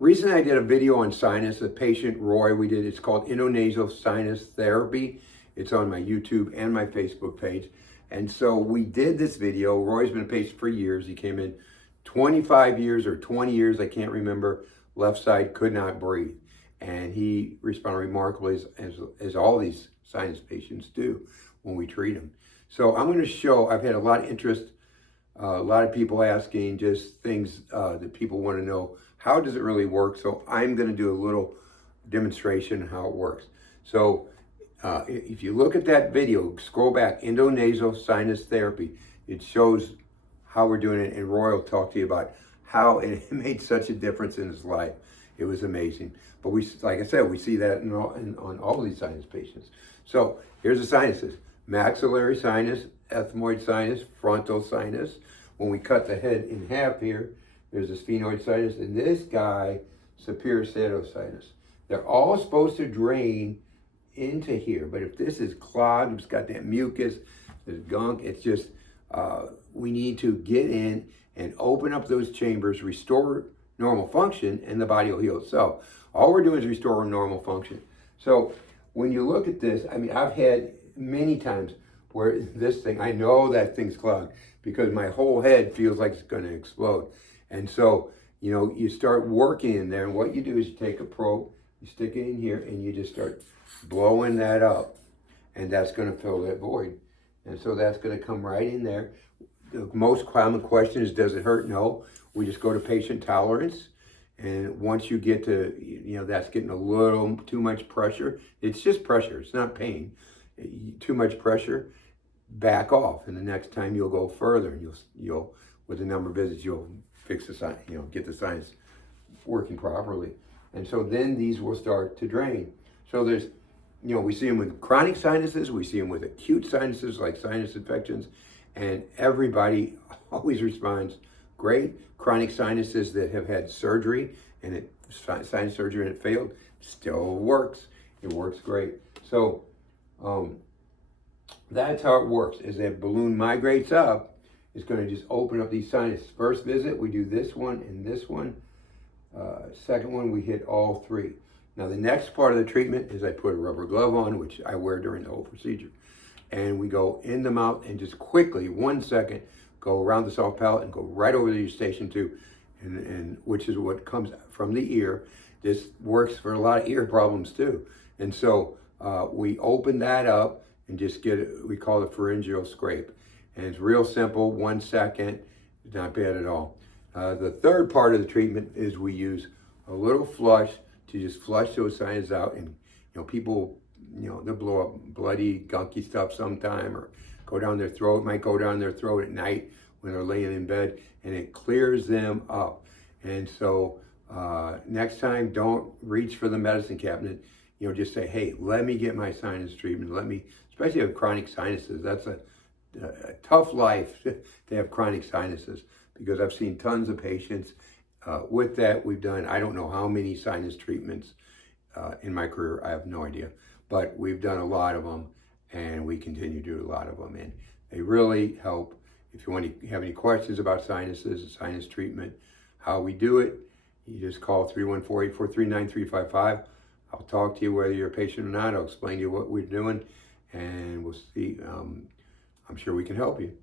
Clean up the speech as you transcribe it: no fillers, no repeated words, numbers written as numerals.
Recently, I did a video on sinus. A patient, Roy, it's called Endo Nasal Sinus Therapy. It's on my YouTube and my Facebook page. And so we did this video. Roy's been a patient for years. He came in 25 years or 20 years, I can't remember. Left side, could not breathe. And he responded remarkably, as all these sinus patients do when we treat them. So I'm going to show, I've had a lot of interest, a lot of people asking just things that people want to know. How does it really work? So I'm going to do a little demonstration how it works. So if you look at that video, scroll back, Endo Nasal Sinus Therapy. It shows how we're doing it, and Roy will talk to you about how it made such a difference in his life. It was amazing. But like I said, we see that on all of these sinus patients. So here's the sinuses: maxillary sinus, ethmoid sinus, frontal sinus. When we cut the head in half here, there's the sphenoid sinus, and this guy, superior sinus. They're all supposed to drain into here, but if this is clogged, it's got that mucus, there's gunk, it's just, we need to get in and open up those chambers, restore normal function, and the body will heal itself. All we're doing is restore normal function. So when you look at this, I mean, I've had many times where this thing, I know that thing's clogged because my whole head feels like it's going to explode. And so, you know, you start working in there, and what you do is you take a probe, you stick it in here, and you just start blowing that up, and that's going to fill that void. And so that's going to come right in there. The most common question is, does it hurt? No. We just go to patient tolerance, and once you get to, you know, that's getting a little too much pressure. It's just pressure. It's not pain. Too much pressure, back off, and the next time you'll go further, and you'll with the number of visits, you'll fix the sinus, you know, get the sinus working properly. And so then these will start to drain. So there's, you know, we see them with chronic sinuses, we see them with acute sinuses like sinus infections, and everybody always responds great. Chronic sinuses that have had surgery and sinus surgery and it failed, still works. It works great. So that's how it works. As that balloon migrates up, it's going to just open up these sinuses. First visit, we do this one and this one. Second one, we hit all three. Now the next part of the treatment is I put a rubber glove on, which I wear during the whole procedure. And we go in the mouth and just quickly, 1 second, go around the soft palate and go right over to Eustachian tube, and which is what comes from the ear. This works for a lot of ear problems too. And so we open that up and just get it, we call it pharyngeal scrape. And it's real simple, 1 second, not bad at all. The third part of the treatment is we use a little flush to just flush those sinuses out. And, you know, people, you know, they'll blow up bloody, gunky stuff sometime, or go down their throat, might go down their throat at night when they're laying in bed, and it clears them up. And so next time, don't reach for the medicine cabinet. You know, just say, hey, let me get my sinus treatment. Let me, especially with chronic sinuses, that's a tough life to have chronic sinuses, because I've seen tons of patients with that. We've done, I don't know how many sinus treatments in my career, I have no idea, but we've done a lot of them, and we continue to do a lot of them, and they really help. If you want to have any questions about sinuses, sinus treatment, how we do it, you just call 314-843-9355. I'll talk to you whether you're a patient or not. I'll explain to you what we're doing, and we'll see. I'm sure we can help you.